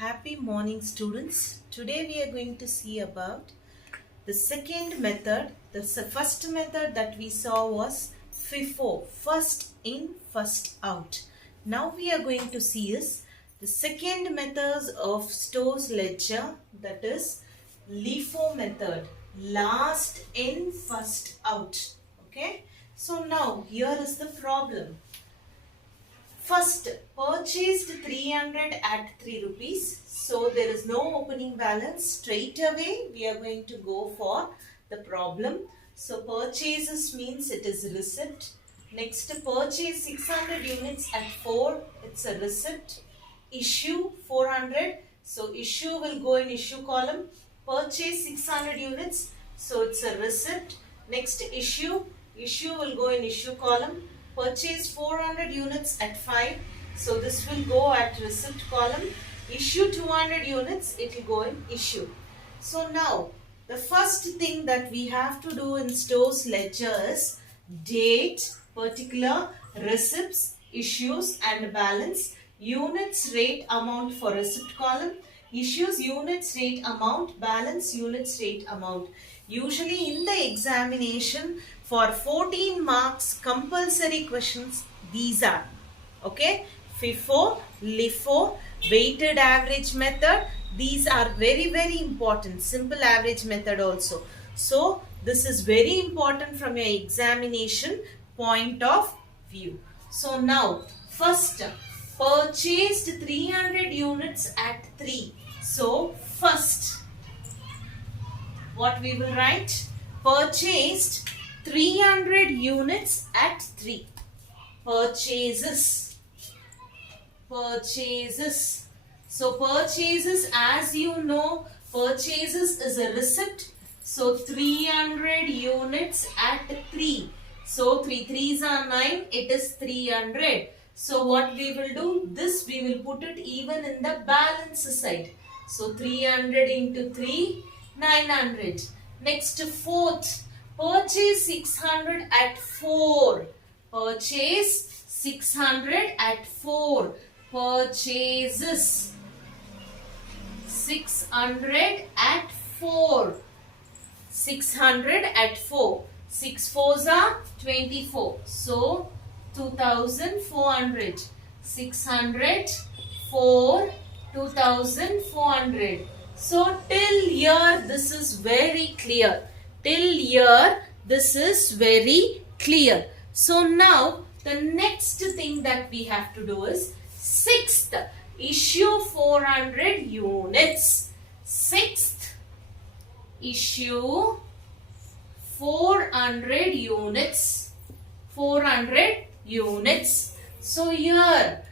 Happy morning, students. Today we are going to see about the second method. The first method that we saw was FIFO, first in, first out. Now we are going to see is the second method of stores ledger, that is LIFO method, last in, first out. Okay. So now here is the problem. First, purchased 300 at 3 rupees. So there is no opening balance. Straight away we are going to go for the problem. So purchases means it is receipt. Next, purchase 600 units at 4. It's a receipt. Issue 400. So issue will go in issue column. Purchase 600 units. So it's a receipt. Next, issue. Issue will go in issue column. Purchase 400 units at 5. So this will go at receipt column. Issue 200 units, it will go in issue. So now, the first thing that we have to do in stores ledger is date, particular, receipts, issues and balance, units, rate, amount for receipt column, issues, units, rate, amount, balance, units, rate, amount. Usually in the examination for 14 marks compulsory questions, these are, okay, FIFO, LIFO, weighted average method. These are very important. Simple average method also. So this is very important from your examination point of view. So now first, purchased 300 units at 3. So first, what we will write? Purchased 300 units at 3. Purchases. So purchases, as you know, purchases is a receipt. So 300 units at 3. So 3 3s are 9. It is 300. So what we will do? This we will put it even in the balance side. So 300 into 3, 900. Next, fourth, purchase 600 at 4. Purchase 600 at 4. Purchases 600 at 4. 600 at 4. 6 4s are 24. So 2400. 600, 4, 2400. So till here this is very clear. Till here this is very clear. So now the next thing that we have to do is sixth, issue 400 units. Sixth, issue 400 units. 400 units. So here,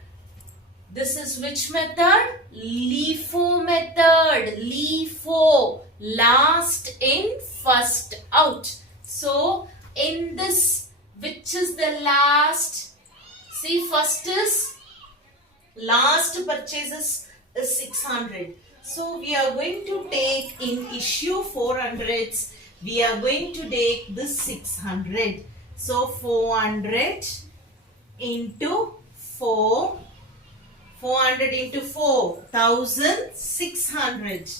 this is which method? LIFO method. LIFO. Last in, first out. So in this, which is the last? See, first is last purchases is 600. So we are going to take in issue 400s. We are going to take this 600. So 400 into 4. 400 into 4, 1600.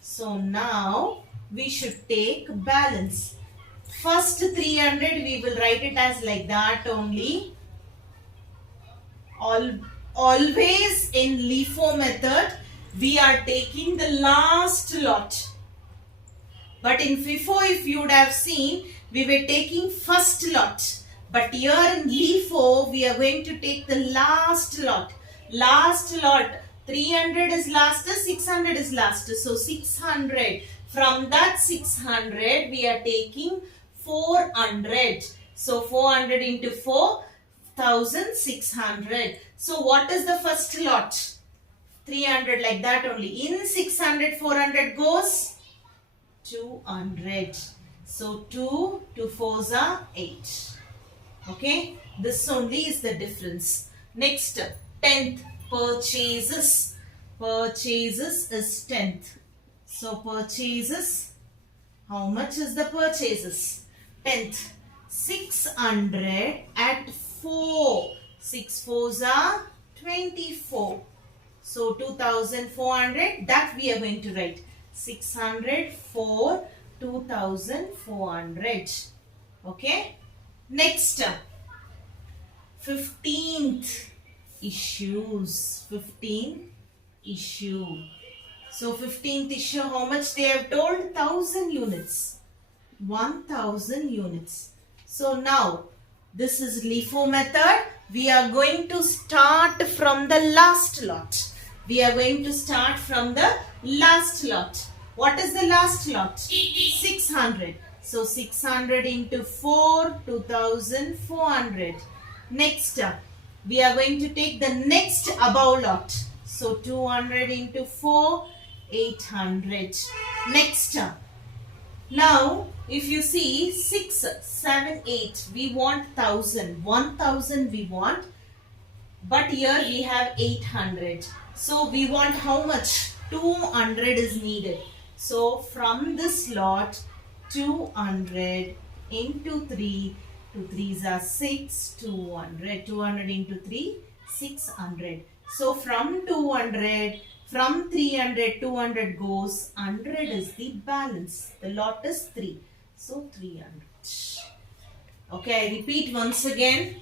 So now we should take balance. First 300 we will write it as like that only. Always in LIFO method we are taking the last lot. But in FIFO, if you would have seen, we were taking first lot. But here in LIFO we are going to take the last lot. Last lot, 300 is last, 600 is last. So 600. From that 600 we are taking 400. So 400 into 4, 1600. So what is the first lot? 300, like that only. In 600, 400 goes 200. So 2 4s are 8. Okay. This only is the difference. Next, 10th, purchases. Purchases is 10th. So purchases, how much is the purchases? 10th, 600 at 4. 6 4s are 24. So 2400, that we are going to write. 600 for 2400. Okay. Next, 15th issues. 15th issue. So 15th issue, how much they have told? 1000 units. 1000 units. So now, this is LIFO method. We are going to start from the last lot. We are going to start from the last lot. What is the last lot? 600. So 600 into 4, 2400. Next, we are going to take the next above lot. So 200 into 4, 800. Next, now if you see 6, 7, 8, we want 1000. 1000 we want. But here we have 800. So we want how much? 200 is needed. So from this lot, 200 into 3, 2 3s are 6, 200. 200 into 3, 600. So from 200, from 300, 200 goes, 100 is the balance. The lot is 3. So 300. Okay, I repeat once again.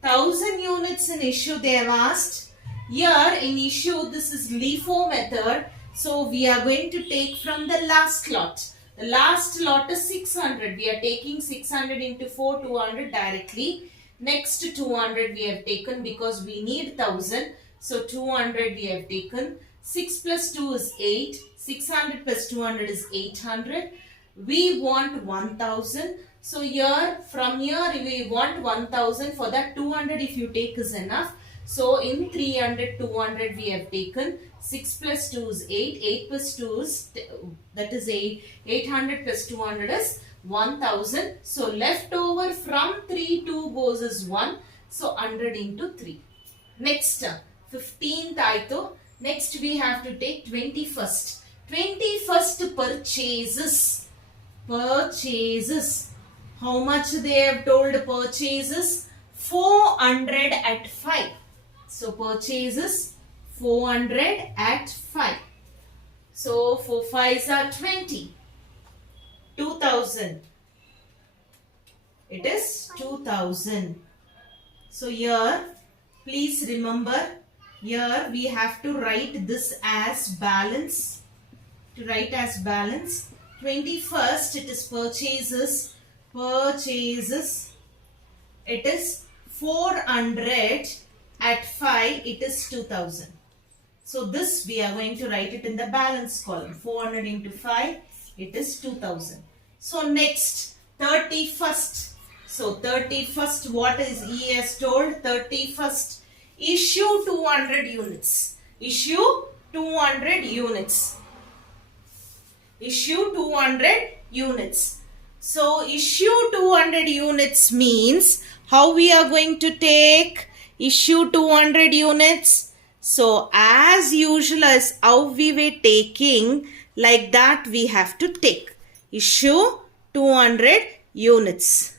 1000 units in issue they have asked. Here in issue, this is LIFO method. So we are going to take from the last lot. The last lot is 600. We are taking 600 into 4, 200 directly. Next 200 we have taken because we need 1000. So 200 we have taken. 6 plus 2 is 8. 600 plus 200 is 800. We want 1000. So here, from here we want 1000. For that 200 if you take is enough. So in 300, 200 we have taken. 6 plus 2 is 8. 8 plus 2 is, that is 8. 800 plus 200 is 1000. So left over from 3, 2 goes is 1. So 100 into 3. Next, 15th aito. Next we have to take 21st. 21st purchases. Purchases. How much they have told purchases? 400 at 5. So purchases 400 at 5. So 4 5s are 20. 2000. It is 2000. So here, please remember, here we have to write this as balance. To write as balance. 21st, it is purchases. Purchases. It is 400 at 5. It is 2000. So this we are going to write it in the balance column. 400 into 5. It is 2000. So next, 31st. So 31st, what is he has told? 31st. Issue 200 units. Issue 200 units. Issue 200 units. So issue 200 units means how we are going to take issue 200 units. So as usual as how we were taking, like that we have to take. Issue 200 units.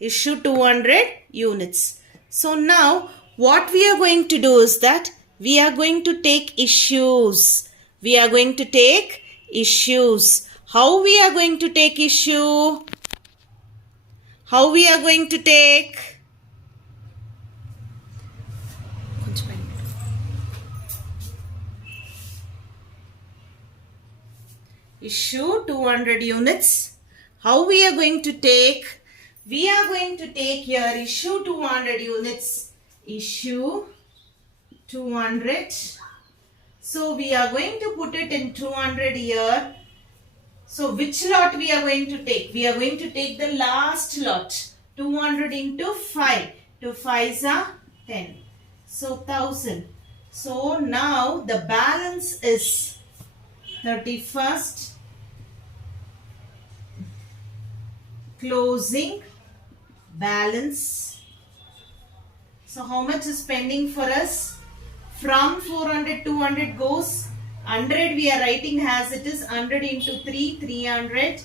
Issue 200 units. So now what we are going to do is that we are going to take issues. We are going to take issues. How we are going to take issue? How we are going to take? Issue 200 units. How we are going to take? We are going to take here issue 200 units. Issue 200. So we are going to put it in 200 here. So which lot we are going to take? We are going to take the last lot. 200 into 5. 2 5s are 10. So 1000. So now the balance is 31st. Closing balance. So how much is pending for us? From 400, 200 goes. 100 we are writing as it is 100 into 3, 300.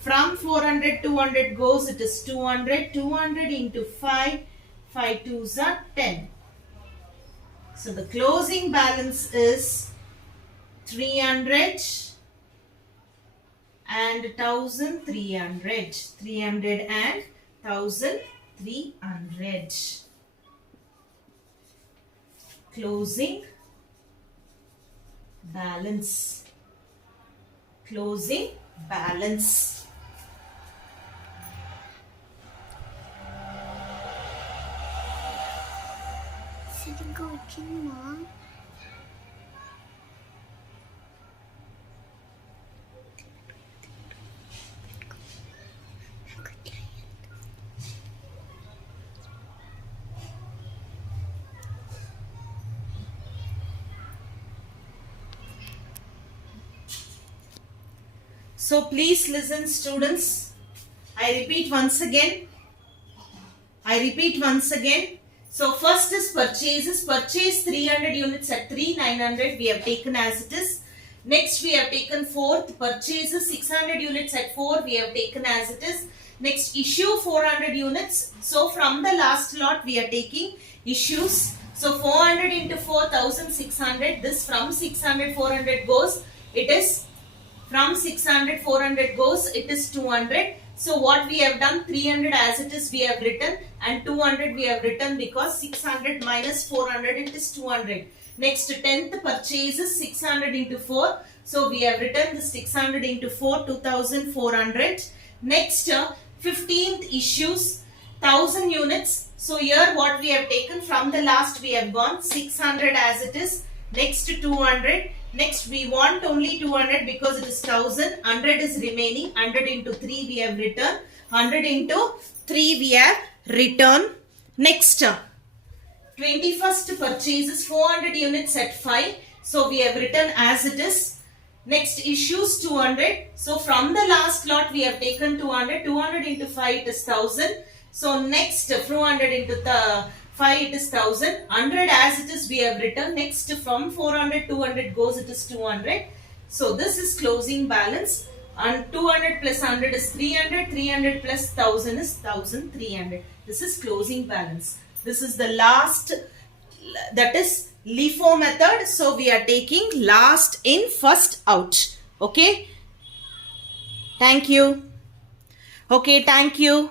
From 400, 200 goes, it is 200. 200 into 5, 5 2s are 10. So the closing balance is 300 and 1300. 300 and 1300. Closing balance. Closing balance. సరిగ్గా వచ్చిందా? So please listen, students. I repeat once again. So first is purchases. Purchase 300 units at 3,900. We have taken as it is. Next we have taken fourth. Purchases 600 units at 4. We have taken as it is. Next issue 400 units. So from the last lot we are taking issues. So 400 into 4,600. This from 600 400 goes. It is from 600 400 goes. It is 200. So what we have done, 300 as it is we have written and 200 we have written because 600 minus 400 it is 200. Next 10th purchases 600 into 4. So we have written the 600 into 4 2400. Next 15th issues 1000 units. So here what we have taken from the last we have gone 600 as it is. Next 200. Next we want only 200 because it is 1000. 100 is remaining. 100 into 3 we have written. 100 into 3 we have written. Next 21st purchases 400 units at 5. So we have written as it is. Next issues 200. So from the last lot we have taken 200. 200 into 5 it is 1000. So next 400 into the 5 it is 1000. 100 as it is we have written. Next from 400 200 goes it is 200. So this is closing balance. And 200 plus 100 is 300. 300 plus 1000 is 1300. This is closing balance. This is the last, that is LIFO method. So we are taking last in first out. Okay. Thank you. Okay, thank you.